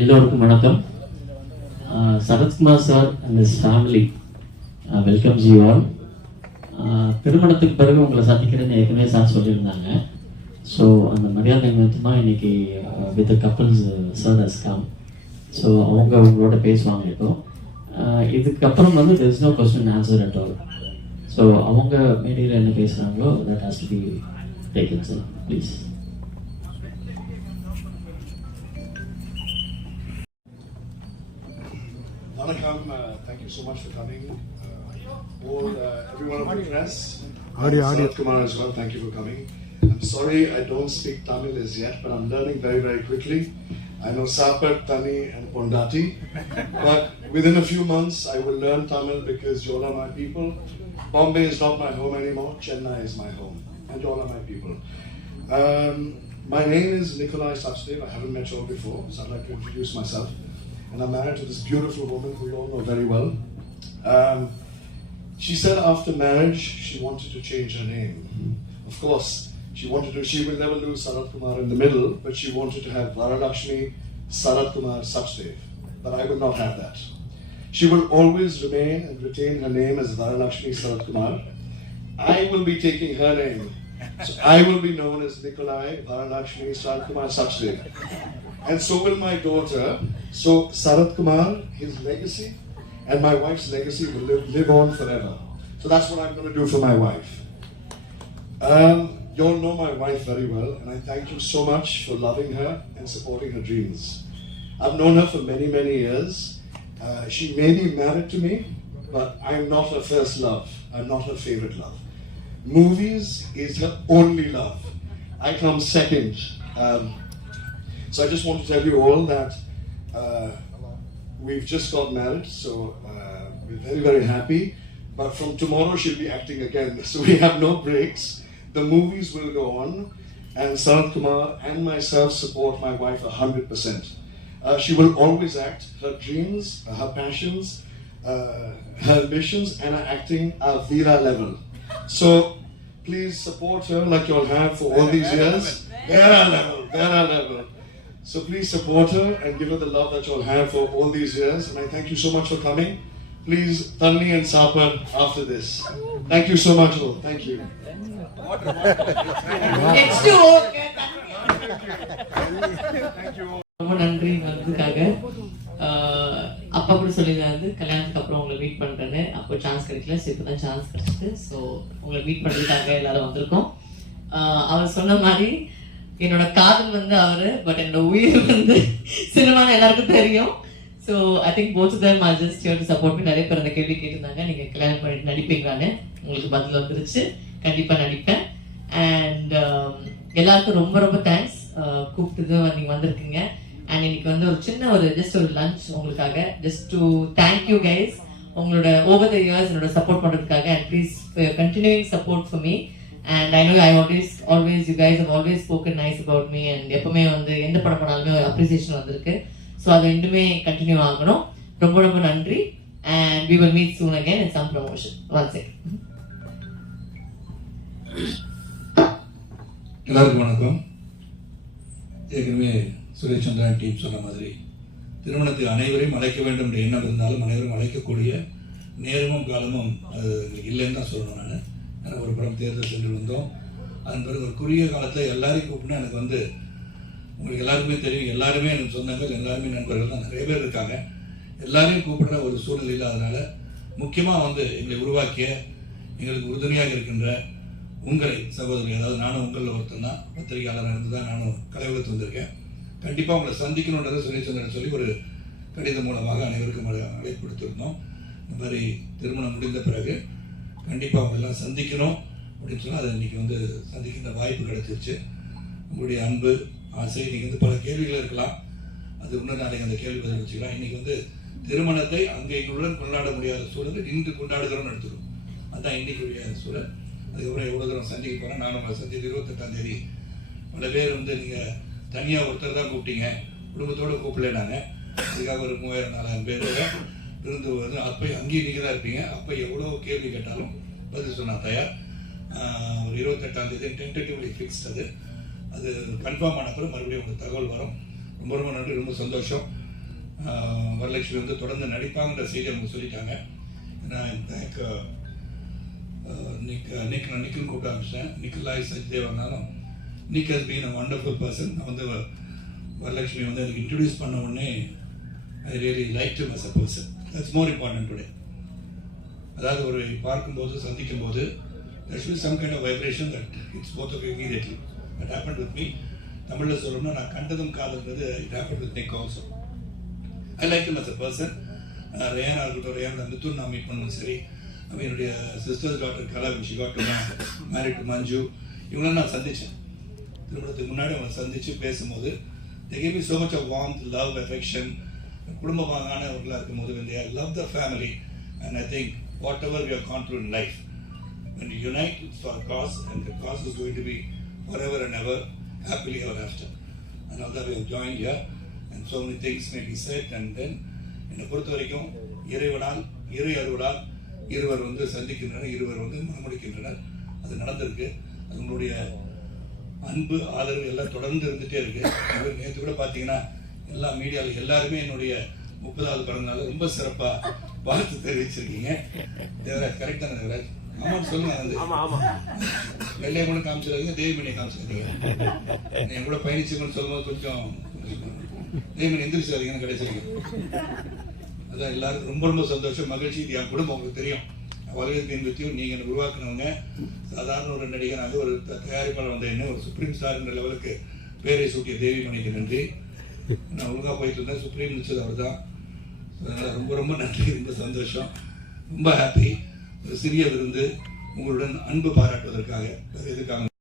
எல்லோருக்கும் வணக்கம். Sarathkumar sir and his family welcome ji all திருமணத்துக்கு பிறகு உங்களை சந்திக்கிறேன்னு ஏற்கனவே சார் சொல்லியிருந்தாங்க. ஸோ அந்த மரியாதை நிமித்தமாக இன்னைக்கு with couples sir has come so அவங்க உங்களோட பேசுவாங்க இப்போ. இதுக்கப்புறம் வந்து there is no question answer at all so அவங்க மீடியில் என்ன பேசுகிறாங்களோ that has to be taken sir please Vanakkam, uh, thank you so much for coming. Uh, all, uh, everyone of the press. Audio, uh, audio. Kumar as well, thank you for coming. I'm sorry I don't speak Tamil as yet, but I'm learning very, very quickly. I know Sapat, Tani, and Pondati. but within a few months, I will learn Tamil because you all are my people. Bombay is not my home anymore. Chennai is my home. And you all are my people. Um, my name is Nikolai Sachdev. I haven't met you all before, so I'd like to introduce myself. And I'm married to this beautiful woman who you all know very well. Um, she said after marriage she wanted to change her name. Of course, she wanted to, she will never lose Sarat Kumar in the middle, but she wanted to have Varadakshmi Sarat Kumar Sachdev. But I will not have that. She will always remain and retain her name as Varadakshmi Sarat Kumar. I will be taking her name. So I will be known as Nikolai Varadakshmi Sarat Kumar Sachdev. And so will my daughter. So Sarat Kumar, his legacy, and my wife's legacy will live, live on forever. So that's what I'm going to do for my wife. Um, you all know my wife very well, and I thank you so much for loving her and supporting her dreams. I've known her for many, many years. Uh, she may be married to me, but I'm not her first love. I'm not her favorite love. Movies is her only love. I come second. Um, so I just want to tell you all that uh, we've just got married, so uh, we're very, very happy. But from tomorrow, she'll be acting again. So we have no breaks. The movies will go on, and Sanat Kumar and myself support my wife 100%. Uh, she will always act. Her dreams, her passions, uh, her ambitions, and her acting are Veera level. So please support her like you all have for all these years. Vera level, Vera level. So please support her and give her the love that you all have for all these years. And I thank you so much for coming. Please, Tanni and Sapar after this. Thank you so much, all. Thank you. ரொம்ப நன்றி வந்ததுக்காக ஆஹ் அப்பா கூட சொல்லியிருந்தாரு கல்யாணத்துக்கு அப்புறம் உங்களை meet பண்றேன்னு அப்போ சான்ஸ் கிடைக்கல ஸோ இப்போ தான் சான்ஸ் கிடைச்சிது ஸோ உங்களை மீட் பண்ணுறதுக்காக எல்லாரும் வந்திருக்கோம் அவர் சொன்ன மாதிரி என்னோட காதல் வந்து அவரு பட் என்னோட உயிர் வந்து சினிமான்னு எல்லாருக்கும் தெரியும். So I think both them are to support நிறைய பேர் அந்த கேள்வி கேட்டிருந்தாங்க. நீங்கள் கல்யாணம் பண்ணிட்டு நடிப்பீங்களான்னு உங்களுக்கு பதில் வந்துருச்சு. கண்டிப்பாக நடிப்பேன். அண்ட் um, எல்லாருக்கும் ரொம்ப ரொம்ப தேங்க்ஸ் uh, கூப்பிட்டது நீங்கள் வந்திருக்கீங்க. அண்ட் இன்னைக்கு வந்து ஒரு சின்ன ஒரு ஜஸ்ட் ஒரு லஞ்ச் உங்களுக்காக. Just to thank you guys உங்களோட ஓவர் த இயர்ஸ் என்னோட சப்போர்ட் பண்ணுறதுக்காக and please continuing support for me and I know I always always you guys have always spoken nice about me and எப்பவுமே வந்து எந்த படம் பண்ணாலுமே ஒரு அப்ரிசியேஷன் வந்திருக்கு. ஸோ அது ரெண்டுமே கண்டினியூ ஆகணும். ரொம்ப ரொம்ப நன்றி. And we will meet soon again in some promotion one second எல்லாருக்கும் வணக்கம். ஏற்கனவே சுரேஷ் சந்திரன் டீம் சொன்ன மாதிரி திருமணத்தை அனைவரையும் அழைக்க வேண்டும் என்ற எண்ணம் இருந்தாலும் அனைவரும் அழைக்கக்கூடிய நேரமும் காலமும் அது இல்லைன்னு தான் சொல்லணும் நான். எனக்கு ஒரு படம் தேர்தல் சென்று வந்தோம் அதன் பிறகு ஒரு குறுகிய காலத்தில் எல்லாரையும் கூப்பிட்டு எனக்கு வந்து உங்களுக்கு எல்லாருக்குமே தெரியும் எல்லாருமே எனக்கு சொந்தங்கள் எல்லாருமே நண்பர்கள் தான் நிறைய பேர் இருக்காங்க. எல்லாரையும் கூப்பிடுற ஒரு சூழ்நிலை இல்லாதனால முக்கியமாக வந்து எங்களை உருவாக்கிய எங்களுக்கு உறுதுணையாக இருக்கின்ற உங்களை சகோதரி அதாவது நானும் உங்களில் ஒருத்தன் தான் பத்திரிகையாளராக இருந்து தான் நானும் கலைவலத்து வந்திருக்கேன். கண்டிப்பாக உங்களை சந்திக்கணுன்றதை சுரேஷந்திரன் சொல்லி ஒரு கடிதம் மூலமாக அனைவருக்கும் அழைப்பு கொடுத்துருந்தோம் இந்த மாதிரி திருமணம் முடிந்த பிறகு கண்டிப்பாக அவங்க எல்லாம் சந்திக்கணும் அப்படின்னு சொன்னால் அதை இன்னைக்கு வந்து சந்திக்கிற வாய்ப்பு கிடைச்சிருச்சு. உங்களுடைய அன்பு ஆசை இன்றைக்கி வந்து பல கேள்விகள் இருக்கலாம். அது இன்னும் நாளைக்கு அந்த கேள்வி பதில் வச்சுக்கலாம். இன்றைக்கி வந்து திருமணத்தை அங்கே எங்களுடன் கொண்டாட முடியாத சூழலில் இன்று கொண்டாடுகிறோம்னு எடுத்துரும் அதான் இன்னைக்குரிய சூழல். அதுக்கப்புறம் எவ்வளோ தூரம் சந்திக்க போகிறேன் நான் உங்களை சந்தித்து இருபத்தெட்டாம் தேதி பல பேர் வந்து நீங்கள் தனியாக ஒருத்தர் தான் கூப்பிட்டீங்க. குடும்பத்தோடு கூப்பிடல நாங்கள் அதுக்காக ஒரு மூவாயிரம் நாலாயிரம் பேர் இருந்து வந்து அப்போ அங்கேயும் நீங்கள் தான் இருப்பீங்க. அப்போ எவ்வளோ கேள்வி கேட்டாலும் பதில் சொன்னால் தயார். ஒரு இருபத்தெட்டாம் தேதி டென்டேட்டிவ்லி ஃபிக்ஸ்ட் அது. அது கன்ஃபார்ம் ஆன பிறகு மறுபடியும் உங்களுக்கு தகவல் வரும். ரொம்ப ரொம்ப நன்றி ரொம்ப சந்தோஷம். வரலட்சுமி வந்து தொடர்ந்து நடிப்பாங்கன்ற செய்தி அவங்க சொல்லிட்டாங்க. நான் பேக் நிக் நிக் நான் நிக்கில் கூப்பிட ஆரம்பிச்சேன் Nikolai சச்தேவனாலும் Nick has been a wonderful person நான் வந்து வரலட்சுமி வந்து எனக்கு இன்ட்ரடியூஸ் பண்ண உடனே I really like to us a person that's more important today அதாவது ஒரு பார்க்கும்போது சந்திக்கும் போது that's will some kind of vibration that it's both of immediately that happen with me தமிழில் சொல்லணும்னா நான் கண்டதும் காதுன்றது it happen with Nick also I like him as a person ரேயானா இருக்கட்டும் ரேயான மித்துன் நான் மீட் பண்ணுவோம் சரி என்னுடைய sisters doctor Kala Vishi doctor married to Manju இவங்களாம் நான் சந்தித்தேன் திருமணத்துக்கு முன்னாடி அவங்களை சந்தித்து பேசும்போது they gave me so much of warm love affection குடும்பமானவர்களாக இருக்கும்போது when I love the family and I think whatever you gone through life and unite for cause and the cause is going to be forever and ever happily ever after அதனால தான் we join year and so many things may be set and then என்னை பொறுத்த வரைக்கும் இறைவனால் இரு அருவலால் இருவர் வந்து சந்திக்கின்றனர் இருவர் வந்து மனமுடிக்கின்றனர் அது நடந்திருக்கு அதனுடைய அன்பு ஆதரவு எல்லாம் தொடர்ந்து இருந்துகிட்டே இருக்குது நேற்று கூட பார்த்தீங்கன்னா எல்லா மீடியாவில் எல்லாருமே என்னுடைய முப்பதாவது பிறந்தநாள் ரொம்ப சிறப்பா வாழ்த்து தெரிவிச்சிருக்கீங்க. தேவராஜ் கரெக்டான தேவராஜ்? ஆமான்னு சொல்லுங்க அது வெள்ளைய கூட காமிச்சிருக்கீங்க தேவிமணியை காமிச்சிருக்கீங்க என் கூட பயணிச்சுக்கணும்னு சொல்லும்போது கொஞ்சம் தேவிமணி எந்திரிச்சு வரீங்கன்னு கிடைச்சிருக்கீங்க அதான் எல்லாருக்கும் ரொம்ப ரொம்ப சந்தோஷம் மகிழ்ச்சி. இது என் குடும்பம் உங்களுக்கு தெரியும். வலகத் மீன் வித்தியும் நீங்க என்னை உருவாக்குனவங்க. சாதாரண ஒரு நடிகனாக ஒரு தயாரிப்பாளர் வந்த என்ன ஒரு சுப்ரீம் ஸ்டார் என்ற லெவலுக்கு பேரை சூட்டிய தேவி மணிக்கு நன்றி. நான் ஒழுங்காக போயிட்டு இருந்தேன். சுப்ரீம் நிச்சது அவர் தான் அதனால் ரொம்ப ரொம்ப நன்றி. ரொம்ப சந்தோஷம். ரொம்ப ஹாப்பி ஒரு சிறிய விருந்து. உங்களுடன் அன்பு பாராட்டுவதற்காக எதுக்காக